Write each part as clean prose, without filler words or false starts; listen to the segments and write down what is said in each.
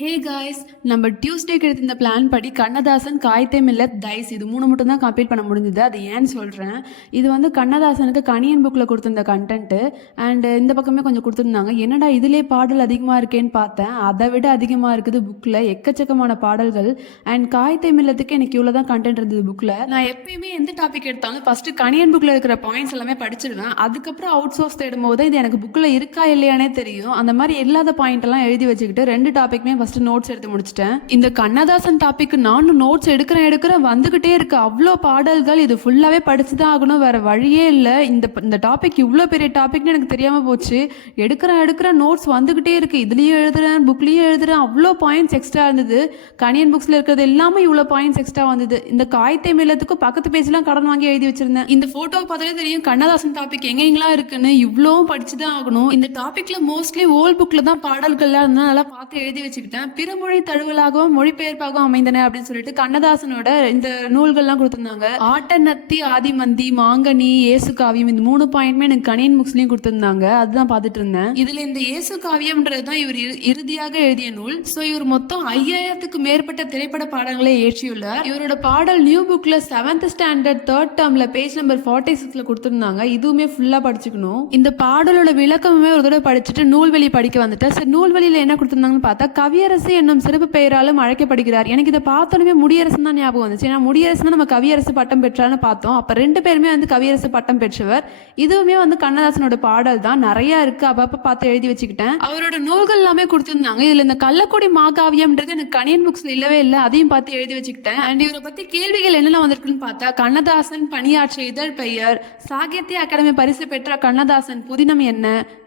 Hey guys, நம்ம டியூஸ்டேக்கு எடுத்த இந்த பிளான் படி கண்ணதாசன், காய்தே மில்லத், டைஸ் இது 3 மட்டும் தான் கம்ப்ளீட் பண்ண முடிஞ்சுது. அது ஏன்னு சொல்கிறேன். இது வந்து கண்ணதாசனுக்கு கணியன் புக்கில் கொடுத்துருந்த கண்டென்ட்டு. அண்டு இந்த பக்கமே கொஞ்சம் கொடுத்துருந்தாங்க. என்னடா இதிலே பாடல் அதிகமாக இருக்கேன்னு பார்த்தேன். அதை விட அதிகமாக இருக்குது புக்கில். எக்கச்சக்கமான பாடல்கள். அண்ட் காய்தே மில்லத்துக்கு எனக்கு இவ்வளோ தான் கண்டென்ட் இருந்தது புக்கில். நான் எப்பயுமே எந்த டாபிக் எடுத்தாலும் ஃபஸ்ட்டு கணியன் புக்கில் இருக்கிற பாயிண்ட்ஸ் எல்லாமே படிச்சிடுவேன். அதுக்கப்புறம் அவுட் சோர்ஸ் தேடும் போது இது எனக்கு புக்கில் இருக்கா இல்லையானே தெரியும். அந்த மாதிரி இல்லாத பாயிண்ட் எல்லாம் எழுதி வச்சுக்கிட்டு 2 டாபிக்மே ஃபர்ஸ்ட் நோட்ஸ் எடுத்து முடிச்சிட்டேன். இந்த கண்ணதாசன் டாபிக் நானும் நோட்ஸ் எடுக்கிறேன் வந்துகிட்டே இருக்கு. அவ்வளோ பாடல்கள். இது ஃபுல்லாவே படிச்சுதான் ஆகணும், வேற வழியே இல்லை. இந்த டாபிக் இவ்வளோ பெரிய டாபிக்னு எனக்கு தெரியாம போச்சு. எடுக்கிறேன் நோட்ஸ் வந்துகிட்டே இருக்கு. இதுலயும் எழுதுறேன், புக்லயும் எழுதுறேன். அவ்வளோ பாயிண்ட்ஸ் எக்ஸ்ட்ரா இருந்தது. கணியன் புக்ஸ்ல இருக்கிறது எல்லாமே இவ்வளோ பாயிண்ட்ஸ் எக்ஸ்ட்ரா வந்தது. இந்த காய்தே மில்லத்துக்கு பக்கத்து பேஜ்லாம் கடன் வாங்கி எழுதி வச்சிருந்தேன். இந்த போட்டோ பார்த்தாலே தெரியும் கண்ணதாசன் டாபிக் எங்கெங்கெல்லாம் இருக்குன்னு. இவ்வளோ படிச்சுதான் ஆகணும். இந்த டாபிக்ல மோஸ்ட்லி ஓல்ட் புக்ல தான் பாடல்கள்லாம் இருந்தா நல்லா பார்த்து எழுதி வச்சுக்கிட்டேன். பிறமொழி தழுவலாகவும் மொழிபெயர்ப்பாகவும் அமைந்தன அப்படின்னு சொல்லிட்டு கண்ணதாசனோட இந்த நூல்கள்லாம் கொடுத்திருந்தாங்க. ஆட்டநத்தி, ஆதிமந்தி, மாங்கனி, ஏசு காவியம், இந்த 3 பாயிண்ட்மே எனக்கு கணியன் புக்ஸ்லயும் கொடுத்திருந்தாங்க. அதுதான் பார்த்துட்டு இருந்தேன். இதுல இந்த ஏசு காவியம்ன்றதுதான் இவர் இறுதியாக எழுதிய நூல். ஸோ இவர் மொத்தம் 5000க்கு மேற்பட்ட திரைப்பட பாடல்களை ஏற்றியுள்ளார். இவரோட பாடல் நியூ புக்ல 7th ஸ்டாண்டர்ட் 3rd டேர்ம்ல பேஜ் நம்பர் 46ல கொடுத்திருந்தாங்க. இதுவுமே ஃபுல்லா படிச்சுக்கணும். இந்த பாடலோட விளக்கமே ஒரு தடவை படிச்சுட்டு நூல்வெளி படிக்க வந்துட்டேன். சரி, நூல்வெளியில என்ன கொடுத்திருந்தாங்கன்னு பார்த்தா கவியரசு என்னும் சிறப்பு பெயராலும் அழைக்கப்படுகிறார். எனக்கு இதை பார்த்தோன்னே முடியரசு தான் ஞாபகம் வந்துச்சு. ஏன்னா முடியரசு தான் நம்ம கவியரசு பட்டம் பெற்றான்னு பார்த்தோம். அப்ப 2 பேருமே வந்து கவியரசு பட்டம் பெற்றவர். இதுவுமே வந்து கண்ணதாசனோட பாடல் தான். நிறைய இருக்கு, அப்பப்ப பார்த்து எழுதி வச்சுக்கிட்டேன். அவரோட நூல்கள் எல்லாமே கொடுத்திருந்தாங்க. இதுல இந்த கள்ளக்குடி மாகாவியம்ன்றது எனக்கு கணியன் புக்ஸ்ல இல்லவே இல்லை. அதையும் பார்த்து எழுதி வச்சுக்கிட்டேன். அண்ட் இவரை பத்தி கேள்விகள் என்னெல்லாம் வந்திருக்குன்னு பார்த்தா கண்ணதாசன் பணியாற்றிய இதழ் பெயர், சாகித்ய அகாடமி பரிசு பெற்ற கண்ணதாசன் புதினம் என்ன,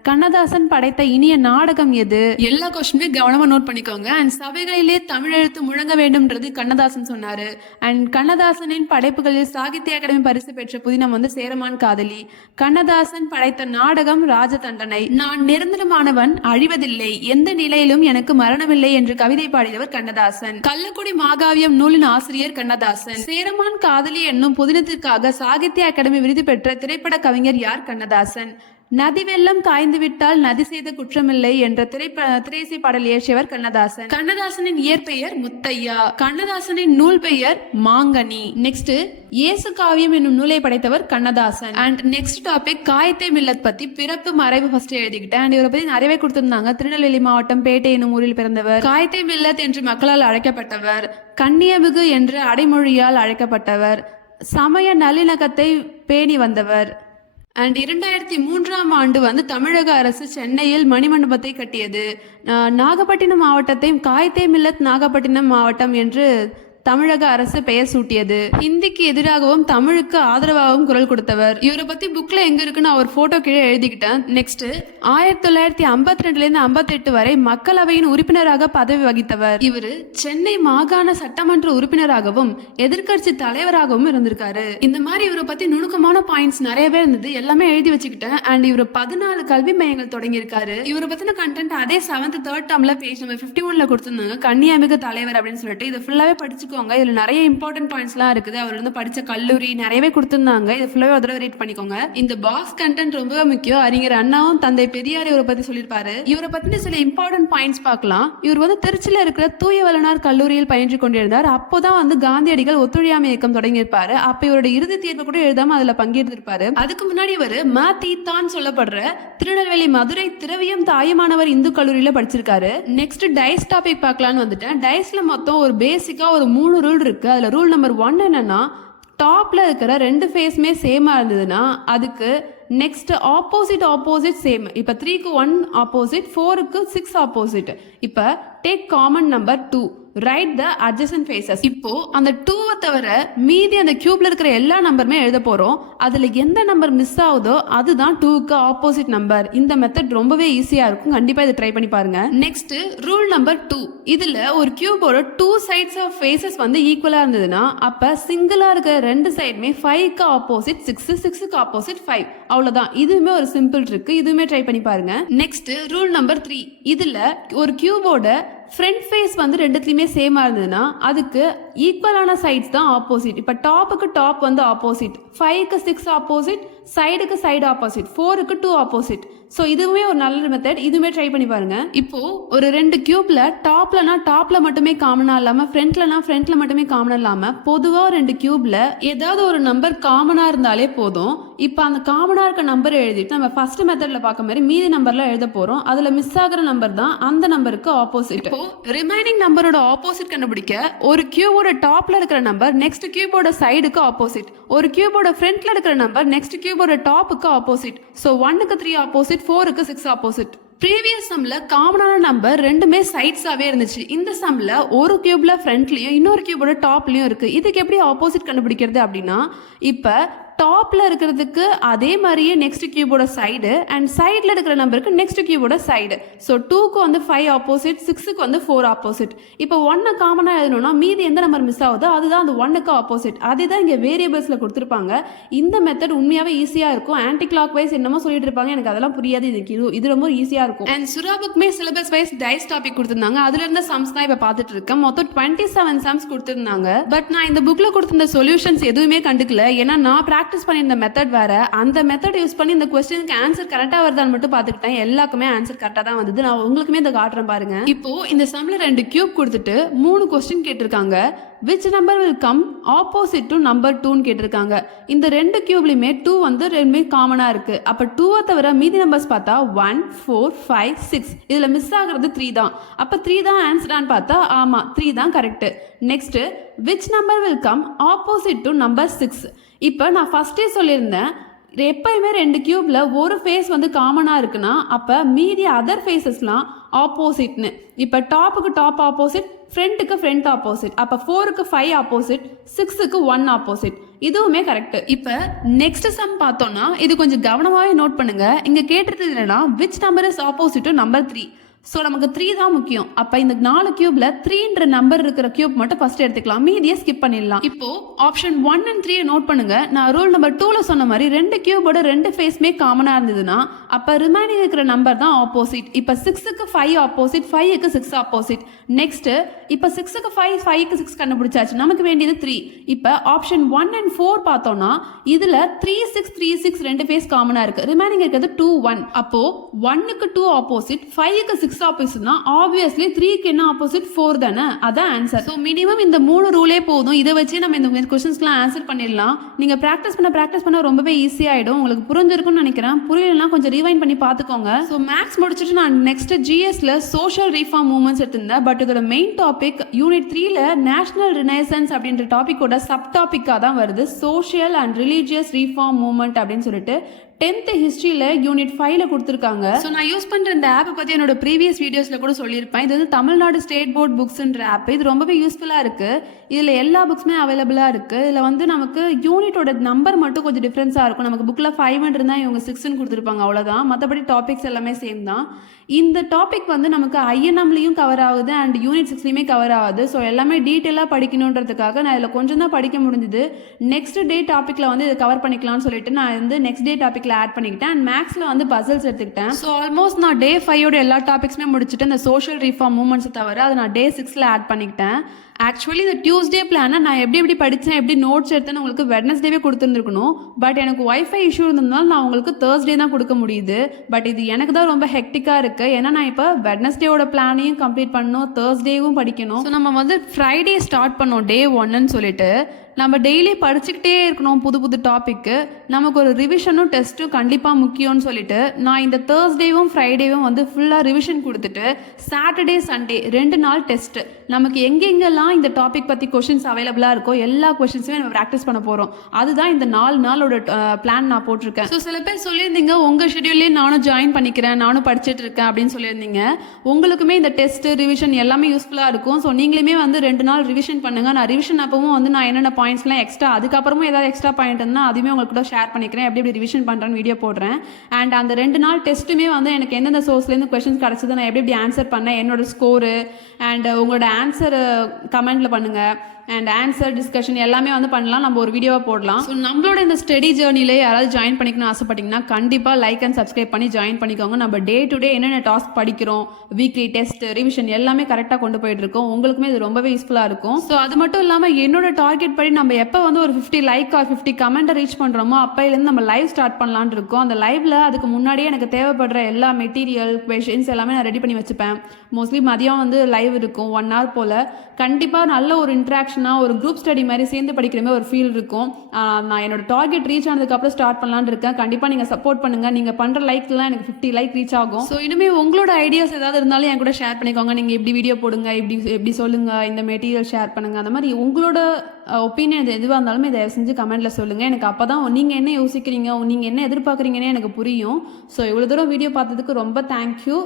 கண்ணதாசன் படைத்த இனிய நாடகம் எது, எல்லா கொஸ்டினுமே கவனமா நோட் பண்ணிக்கோங்க. அண்ட் சபைகளிலே தமிழெழுத்து முழங்க வேண்டும்ன்றது கண்ணதாசன் சொன்னாரு. அண்ட் கண்ணதாசனின் படைப்புகளில் சாகித்ய அகாடமி பரிசு பெற்ற புதினம் வந்து சேரமான் காதலி. கண்ணதாசன் படைத்த நாடகம் ராஜதண்டனை. நான் நிரந்தரமானவன், அழிவதில்லை, எந்த நிலையிலும் எனக்கு மரணமில்லை என்று கவிதை பாடியவர் கண்ணதாசன். கள்ளக்குடி மாகாவியம் நூலின் ஆசிரியர் கண்ணதாசன். சேரமான் காதலி என்னும் புதினத்திற்காக சாகித்ய அகாடமி விருது பெற்ற திரைப்பட கவிஞர் யார்? கண்ணதாசன். நதி வெள்ளம் காய்ந்து விட்டால் நதி செய்த குற்றமில்லை என்ற திரைசை பாடல் இயற்றியவர் கண்ணதாசன். கண்ணதாசனின் இயற்பெயர் முத்தையா. கண்ணதாசனின் நூல் பெயர் மாங்கனி. நெக்ஸ்ட் ஏசு காவியம் என்னும் நூலை படைத்தவர் Kannadasan. And next topic காய்தே Millath பத்தி பிறப்பு மறைவு ஃபர்ஸ்ட் எழுதிக்கிட்டேன். அண்ட் இவரை பத்தி நிறையவே கொடுத்திருந்தாங்க. திருநெல்வேலி மாவட்டம் பேட்டை என்னும் ஊரில் பிறந்தவர். காய்தே மில்லத் என்று மக்களால் அழைக்கப்பட்டவர். கன்னியமிகு என்று அடைமொழியால் அழைக்கப்பட்டவர். சமய நல்லிணக்கத்தை பேணி வந்தவர். அண்ட் 2003ஆம் ஆண்டு வந்து தமிழக அரசு சென்னையில் மணிமண்டபத்தை கட்டியது. நாகப்பட்டினம் மாவட்டத்தை காய்தே மில்லத் நாகப்பட்டினம் மாவட்டம் என்று தமிழக அரசு பெயர் சூட்டியது. ஹிந்திக்கு எதிராகவும் தமிழுக்கு ஆதரவாகவும் குரல் கொடுத்தவர். இவரை பத்தி புக்ல எங்க இருக்குன்னு அவர் போட்டோ கீழே எழுதிக்கிட்டேன். நெக்ஸ்ட் 1952லேருந்து 58 வரை மக்களவையின் உறுப்பினராக பதவி வகித்தவர். இவரு சென்னை மாகாண சட்டமன்ற உறுப்பினராகவும் எதிர்கட்சி தலைவராகவும் இருந்திருக்காரு. இந்த மாதிரி இவரை பத்தி நுணுக்கமான பாயிண்ட்ஸ் நிறையவே இருந்தது. எல்லாமே எழுதி வச்சுக்கிட்டேன். அண்ட் இவர் 14 கல்வி மையங்கள் தொடங்கியிருக்காரு. இவரை பத்தின கண்டென்ட் அதே 7th 3rd டேர்ம்ல பேஜ் நம்பர் 51ல கொடுத்திருந்தாங்க. கன்னியாமிகு தலைவர் அப்படின்னு சொல்லிட்டு இதை ஃபுல்லாவே படிச்சுக்கோ. இதுல நிறைய இம்பார்ட்டன்ட் பாயிண்ட்ஸ்லாம் இருக்குது. அவர் வந்து படிச்ச கல்லூரி நிறையவே கொடுத்திருந்தாங்க. இது ஃபுல்லாவே ஒரு தடவை ரீட் பண்ணிக்கோங்க. இந்த பாக்ஸ் கண்டென்ட் ரொம்ப முக்கியம். அறிஞர் அண்ணாவும் தந்தை பெரியார் இவரை பத்தி சொல்லியிருப்பாரு. இவரை பத்தின சில இம்பார்ட்டன்ட் பாயிண்ட்ஸ் பார்க்கலாம். இவர் வந்து திருச்சியில இருக்கிற தூய வளனார் கல்லூரியில் பயின்று கொண்டிருந்தார். அப்போதான் வந்து காந்தியடிகள் ஒத்துழையாமை இயக்கம் தொடங்கியிருப்பாரு. அப்ப இவரோட இறுதி தேர்வு கூட எழுதாம அதுல பங்கேற்றிருப்பாரு. அதுக்கு முன்னாடி இவர் தான் சொல்லப்படுற திருநெல்வேலி மதுரை திரவியம் தாயுமானவர் இந்து கல்லூரியில படிச்சிருக்காரு. நெக்ஸ்ட் டைஸ் டாபிக் பார்க்கலான்னு வந்துட்டேன். டைஸ்ல மொத்தம் ஒரு பேசிக்கா ஒரு 3 ரூல் இருக்கு. அதுல ரூல் நம்பர் 1 என்னன்னா, டாப்ல இருக்கிற 2 ஃபேஸுமே சேமா இருந்ததுன்னா அதுக்கு நெக்ஸ்ட் ஆப்போசிட் சேம். இப்ப 3க்கு 1 ஆப்போசிட், 4க்கு 6 ஆப்போசிட். இப்ப டேக் காமன் நம்பர் 2, ரைட் த அட்ஜசன்ட் ஃபேஸஸ். இப்போ அந்த 2வை தவிர மீதி அந்த கியூப்ல இருக்கிற எல்லா நம்பருமே எழுத போறோம். அதுல எந்த நம்பர் மிஸ் ஆகுதோ அதுதான் 2க்கு ஆப்போசிட் நம்பர். இந்த மெத்தட் ரொம்பவே ஈஸியா இருக்கும். கண்டிப்பா இதை ட்ரை பண்ணி பாருங்க. Next rule number 2. இதுல ஒரு கியூபோட 2 சைட்ஸ் ஆஃப் ஃபேஸஸ் வந்து ஈக்குவலா இருந்ததுன்னா அப்ப சிங்கிளா இருக்கிற 2 சைடுமே 5க்கு ஆப்போசிட் 6, 6க்கு ஆப்போசிட் 5. அவ்வளவுதான். இதுவுமே ஒரு சிம்பிள் இருக்கு. இதுவுமே ட்ரை பண்ணி பாருங்க. Next rule number 3. இதுல ஒரு கியூபோட ஃப்ரண்ட் ஃபேஸ் வந்து ரெண்டுத்துலையுமே சேமா இருந்ததுன்னா அதுக்கு ஈக்குவலான சைட்ஸ் தான் ஆப்போசிட். இப்போ டாப்புக்கு டாப் வந்து ஆப்போசிட், 5க்கு 6 ஆப்போசிட், சைடுக்கு சைடு ஆப்போசிட், 4க்கு 2 ஆப்போசிட், ஸோ இதுவுமே ஒரு நல்ல மெத்தட், இதுவுமே ட்ரை பண்ணி பாருங்க. இப்போ ஒரு 2 கியூப்ல டாப்ல மட்டுமே காமனா இல்லாம ஃப்ரண்ட்ல மட்டுமே காமனா இல்லாம பொதுவா 2 கியூப்ல ஏதாவது ஒரு நம்பர் காமனா இருந்தாலே போதும். இப்போ அந்த காமனா இருக்க நம்பர் எழுதிட்டு நம்ம ஃபர்ஸ்ட் மெத்தட்ல பார்க்க மாதிரி மீதி நம்பர்லாம் எழுத போறோம். அதுல மிஸ் ஆகுற நம்பர் தான் அந்த நம்பருக்கு ஆப்போசிட். இப்போ ரிமைனிங் நம்பரோட ஆப்போசிட் கண்டுபிடிக்க ஒரு கியூபோட டாப்ல இருக்கிற நம்பர் நெக்ஸ்ட் கியூபோட சைடுக்கு ஆப்போசிட், ஒரு கியூபோட ஃப்ரண்ட்ல இருக்கிற நம்பர் நெக்ஸ்ட் கியூபோட டாப்புக்கு ஆப்போசிட். ஸோ 1க்கு 3 ஆப்போசிட், 4க்கு 6 ஆப்போசிட். ப்ரீவியஸ் சம்ல காமனான நம்பர் ரெண்டுமே சைட்ஸாவே இருந்துச்சு. இந்த சம்ல ஒரு கியூப்ல ஃப்ரண்ட்லயும் இன்னொரு கியூபோட டாப்லயும் இருக்கு. இதுக்கு எப்படி ஆப்போசிட் கண்டுபிடிக்கிறது அப்படின்னா, இப்ப டாப்ல இருக்கிறதுக்கு அதே மாதிரியே நெக்ஸ்ட் கியூபோட சைடு அண்ட் சைட்ல இருக்கிற நம்பருக்கு நெக்ஸ்ட் கியூபோட சைடு. ஸோ 2க்கு வந்து 5 ஆப்போசிட், 6க்கு வந்து 4 ஆப்போசிட். இப்போ 1 காமனா எழுதணும்னா மீதி எந்த நம்பர் மிஸ் ஆகுதோ அதுதான் அந்த 1க்கு ஆப்போசிட். அதுதான் இங்கே வேரியபிள்ஸ்ல கொடுத்துருப்பாங்க. இந்த மெத்தட் உண்மையாவே ஈஸியா இருக்கும். ஆன்டி கிளாக் வைஸ் என்னமோ சொல்லிட்டு இருப்பாங்க, எனக்கு அதெல்லாம் புரியாது. இது ரொம்ப ஈஸியா இருக்கும். அண்ட் சுராபுக்குமே சிலபஸ் வைஸ் டைஸ் டாபிக் கொடுத்திருந்தாங்க. அதுல இருந்த சம்ஸ் தான் இப்போ பார்த்துட்டு இருக்கேன். மொத்தம் 27 சம்ஸ் கொடுத்திருந்தாங்க. பட் நான் இந்த புக்ல கொடுத்திருந்த சொல்யூஷன்ஸ் எதுவுமே கண்டுக்கல. ஏன்னா நான் ப்ராக்டிஸ் பண்ணி இந்த மெத்தட் வேற, அந்த மெத்தட் யூஸ் பண்ணி இந்த क्वेश्चनக்கு ஆன்சர் கரெக்டா வருதான்னு மட்டும் பார்த்துக்கிட்டேன். எல்லாருக்குமே ஆன்சர் கரெக்டா தான் வந்தது. நான் உங்களுக்குமே இதை காட்டுறேன் பாருங்க. இப்போ இந்த சம்ல 2 கியூப் கொடுத்துட்டு 3 क्वेश्चन கேட்டிருக்காங்க. which number will come opposite to number 2ன்னு கேட்டிருக்காங்க. இந்த 2 கியூப்லயுமே 2 வந்து ரெண்டுமே காமனா இருக்கு. அப்ப 2 தவிர மீதி நம்பர்ஸ் பார்த்தா 1, 4, 5, 6. இதுல மிஸ் ஆகுறது 3 தான். அப்ப 3 தான் ஆன்சரான்னு பார்த்தா ஆமா 3 தான் correct. Next which number will come opposite to number 6. இப்போ நான் ஃபர்ஸ்டே சொல்லியிருந்தேன், எப்பயுமே 2 கியூப்ல ஒரு ஃபேஸ் வந்து காமனா இருக்குன்னா அப்ப மீதி அதர் ஃபேஸஸ்லாம் ஆப்போசிட்னு. இப்போ டாப்புக்கு டாப் ஆப்போசிட், ஃப்ரண்ட்டுக்கு ஃப்ரண்ட் ஆப்போசிட். அப்போ 4க்கு 5 ஆப்போசிட், 6க்கு 1 ஆப்போசிட். இதுவுமே கரெக்ட். இப்போ நெக்ஸ்ட் சம் பார்த்தோம்னா இது கொஞ்சம் கவனமாகவே நோட் பண்ணுங்க. இங்க கேட்டிருந்தது என்னன்னா which number is opposite to number 3. So நமக்கு 3 தான் முக்கியம். அப்போ இந்த 4 கியூப்ல 3ன்ற நம்பர் இருக்கிற கியூப் மட்டும் ஃபர்ஸ்ட் எடுத்துக்கலாம், மீதியை ஸ்கிப் பண்ணிடலாம். இப்போ ஆப்ஷன் 1 and 3 நோட் பண்ணுங்க. நான் ரூல் நம்பர் 2ல சொன்ன மாதிரி 2 கியூபோட 2 ஃபேஸ்மே காமனா இருந்ததுன்னா அப்போ ரிமைனிங் இருக்கிற நம்பர் தான் ஆப்போசிட். இப்போ 6க்கு 5 ஆப்போசிட், 5க்கு 6 ஆப்போசிட். நெக்ஸ்ட் இப்போ 6க்கு 5, 5க்கு 6 கண்டுபிடிச்சாச்சு. நமக்கு வேண்டியது 3. இப்போ ஆப்ஷன் 1 and 4 பார்த்தோம்னா இதுல 3, 6, 3, 6 2 ஃபேஸ் காமனா இருக்கு. ரிமைனிங் இருக்கிறது 2, 1. அப்போ 1க்கு 2 ஆப்போசிட், 5க்கு 6 ஆப்போசிட்னா ஆப்வியஸ்லி 3க்கு என்ன ஆப்போசிட் 4 தானே, அதான் ஆன்சர். ஸோ மினிமம் இந்த 3 ரூலே போதும். இதை வச்சு நம்ம இந்த क्वेश्चंसலாம் ஆன்சர் பண்ணிடலாம். நீங்க ப்ராக்டிஸ் பண்ண ரொம்பவே ஈஸி ஆயிடும். உங்களுக்கு புரிஞ்சிருக்கும்னு நினைக்கிறேன். புரியலனா கொஞ்சம் ரீவைண்ட் பண்ணி பார்த்துக்கோங்க. ஸோ மேக்ஸ் முடிச்சுட்டு நான் நெக்ஸ்ட் ஜிஎஸ்ல சோஷியல் ரீஃபார்ம் மூவ்மெண்ட்ஸ் எடுத்திருந்தேன். பட் இதோட மெயின் டாபிக் யூனிட் 3ல நேஷனல் ரினைசன்ஸ் அப்படின்ற டாபிக்கோட சப் டாபிக்காக தான் வருது. Social and religious reform movement அப்படின்னு சொல்லிட்டு 10th ஹிஸ்ட்ரியில் யூனிட் 5ல கொடுத்துருக்காங்க. ஸோ நான் யூஸ் பண்ணுற இந்த ஆப்பை பற்றி என்னோட ப்ரீவியஸ் வீடியோஸில் கூட சொல்லியிருப்பேன். இது வந்து தமிழ்நாடு ஸ்டேட் போர்ட் புக்ஸ்ன்ற ஆப். இது ரொம்பவே யூஸ்ஃபுல்லாக இருக்குது. இதில் எல்லா புக்ஸுமே அவைலபிளாக இருக்குது. இதில் வந்து நமக்கு யூனிட்டோட நம்பர் மட்டும் கொஞ்சம் டிஃப்ரென்ஸாக இருக்கும். நமக்கு புக்கில் 5 இருந்தால் இவங்க 6ன்னு கொடுத்துருப்பாங்க, அவ்வளோதான். மற்றபடி டாபிக்ஸ் எல்லாமே சேம் தான். இந்த டாபிக் வந்து நமக்கு ஐஎன்எம்லையும் கவர் ஆகுது அண்ட் யூனிட் 6லையுமே கவர் ஆகுது. ஸோ எல்லாமே டீட்டெயிலாக படிக்கணுன்றதுக்காக நான் இதில் கொஞ்சம் தான் படிக்க முடிஞ்சுது. நெக்ஸ்ட் டே டாப்பிக்கில் வந்து இதை கவர் பண்ணிக்கலாம்னு சொல்லிட்டு நான் வந்து நெக்ஸ்ட் டே டாபிக் ஆட் பண்ணிக்கிட்டேன். அண்ட் மேக்ஸ்ல வந்து பசில்ஸ் எடுத்துக்கிட்டேன். ஸோ ஆல்மோஸ்ட் நான் டே 5ஓட எல்லா டாபிக்ஸுமே முடிச்சுட்டு இந்த சோஷியல் ரீஃபார்ம் மூவ்மெண்ட்ஸ் தவிர அதை நான் டே 6ல ஆட் பண்ணிக்கிட்டேன். ஆக்சுவலி இந்த டியூஸ்டே பிளானை நான் எப்படி படித்தேன், எப்படி நோட்ஸ் எடுத்தேன்னு உங்களுக்கு வெட்னஸ்டேவே கொடுத்துருந்துருக்கணும். பட் எனக்கு ஒய்ஃபை இஷ்யூ இருந்ததுனால நான் உங்களுக்கு தேர்ஸ்டே தான் கொடுக்க முடியுது. பட் இது எனக்கு தான் ரொம்ப ஹெக்டிக்காக இருக்குது. ஏன்னா நான் இப்போ வெட்னஸ்டேவோட பிளானையும் கம்ப்ளீட் பண்ணணும், தேர்ஸ்டேவும் படிக்கணும். ஸோ நம்ம வந்து ஃப்ரைடே ஸ்டார்ட் பண்ணோம் டே 1ன்னு சொல்லிட்டு. நம்ம டெய்லி படிச்சுக்கிட்டே இருக்கணும் புது டாபிக்கு. நமக்கு ஒரு ரிவிஷனும் டெஸ்ட்டும் கண்டிப்பாக முக்கியம்னு சொல்லிட்டு நான் இந்த தேர்ஸ்டேவும் ஃப்ரைடேவும் வந்து ஃபுல்லாக ரிவிஷன் கொடுத்துட்டு சாட்டர்டே சண்டே 2 நாள் டெஸ்ட். நமக்கு எங்கெங்கெல்லாம் இந்த டாபிக் பற்றி கொஷின்ஸ் அவைலபிளாக இருக்கோ எல்லா கொஷின்ஸுமே நம்ம ப்ராக்டிஸ் பண்ண போகிறோம். அதுதான் இந்த 4 நாளோட பிளான் நான் போட்டிருக்கேன். ஸோ சில பேர் சொல்லியிருந்தீங்க உங்கள் ஷெடியூல்லே நானும் ஜாயின் பண்ணிக்கிறேன், நானும் படிச்சுட்டு இருக்கேன் அப்படின்னு சொல்லியிருந்தீங்க. உங்களுக்குமே இந்த டெஸ்ட் ரிவிஷன் எல்லாமே யூஸ்ஃபுல்லாக இருக்கும். ஸோ நீங்களுமே வந்து 2 நாள் ரிவிஷன் பண்ணுங்கள். நான் ரிவிஷன் அப்பவும் வந்து நான் என்னென்ன பாயிண்ட்ஸ்லாம் எக்ஸ்ட்ரா, அதுக்கப்புறமும் ஏதாவது எக்ஸ்ட்ரா பாயிண்ட் இருந்தால் அதுவுமே உங்களுக்கு கூட ஷேர் பண்ணிக்கிறேன், எப்படி ரிவிஷன் பண்ணுறேன்னு வீடியோ போடுறேன். அண்ட் அந்த 2 நாள் டெஸ்ட்டுமே வந்து எனக்கு எந்தெந்த சோர்ஸ்லேருந்து கொஸ்டின்ஸ் கிடச்சது, நான் எப்படி ஆன்சர் பண்ணேன், என்னோட ஸ்கோரு அண்ட் உங்களோட ஆன்சர் கமெண்ட்டில் பண்ணுங்கள். அண்ட் ஆன்சர் டிஸ்கஷன் எல்லாமே வந்து பண்ணலாம், நம்ம ஒரு வீடியோவாக போடலாம். ஸோ நம்மளோட இந்த ஸ்டடி ஜேர்னிலே யாராவது ஜாயின் பண்ணிக்கணும்னு ஆசைப்பட்டீங்கன்னா கண்டிப்பாக லைக் அண்ட் சப்ஸ்கிரைப் பண்ணி ஜாயின் பண்ணிக்கோங்க. நம்ம டே டு டே என்னென்ன டாஸ்க் படிக்கிறோம், வீக்லி டெஸ்ட் ரிவிஷன் எல்லாமே கரெக்டாக கொண்டு போயிட்டு இருக்கோம். உங்களுக்குமே இது ரொம்பவே யூஸ்ஃபுல்லாக இருக்கும். ஸோ அது மட்டும் இல்லாமல் என்னோட டார்கெட் படி நம்ம எப்போ வந்து ஒரு 50 லைக் ஆர் 50 கமெண்ட்டை ரீச் பண்ணுறோமோ அப்போலேருந்து நம்ம லைவ் ஸ்டார்ட் பண்ணலான்னு இருக்கோம். அந்த லைவில் அதுக்கு முன்னாடியே எனக்கு தேவைப்படுற எல்லா மெட்டீரியல் கொஷின்ஸ் எல்லாமே நான் ரெடி பண்ணி வச்சுப்பேன். மோஸ்ட்லி மதியம் வந்து லைவ் இருக்கும் 1 hour போல். கண்டிப்பாக நல்ல ஒரு இன்ட்ராக்ஷனாக ஒரு குரூப் ஸ்டடி மாதிரி சேர்ந்து படிக்கிற மாதிரி ஒரு ஃபீல் இருக்கும். நான் என்னோட டார்கெட் ரீச் ஆனதுக்கப்புறம் ஸ்டார்ட் பண்ணலான்னு இருக்கேன். கண்டிப்பாக நீங்கள் சப்போர்ட் பண்ணுங்கள். நீங்கள் பண்ணுற லைக்லாம் எனக்கு 50 லைக் ரீச் ஆகும். ஸோ இனிமேல் உங்களோட ஐடியாஸ் ஏதாவது இருந்தாலும் என் கூட ஷேர் பண்ணிக்கோங்க. நீங்கள் இப்படி வீடியோ போடுங்க, இப்படி சொல்லுங்கள், இந்த மெட்டீரியல் ஷேர் பண்ணுங்கள், அந்த மாதிரி உங்களோட ஒப்பீனியன் எதுவாக இருந்தாலுமே தயவு செஞ்சு கமெண்ட்டில் சொல்லுங்கள். எனக்கு அப்போ தான் நீங்கள் என்ன யோசிக்கிறீங்க, நீங்கள் என்ன எதிர்பார்க்குறீங்கன்னே எனக்கு புரியும். ஸோ இவ்வளோ தூரம் வீடியோ பார்த்ததுக்கு ரொம்ப தேங்க்யூ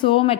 ஸோ மச்.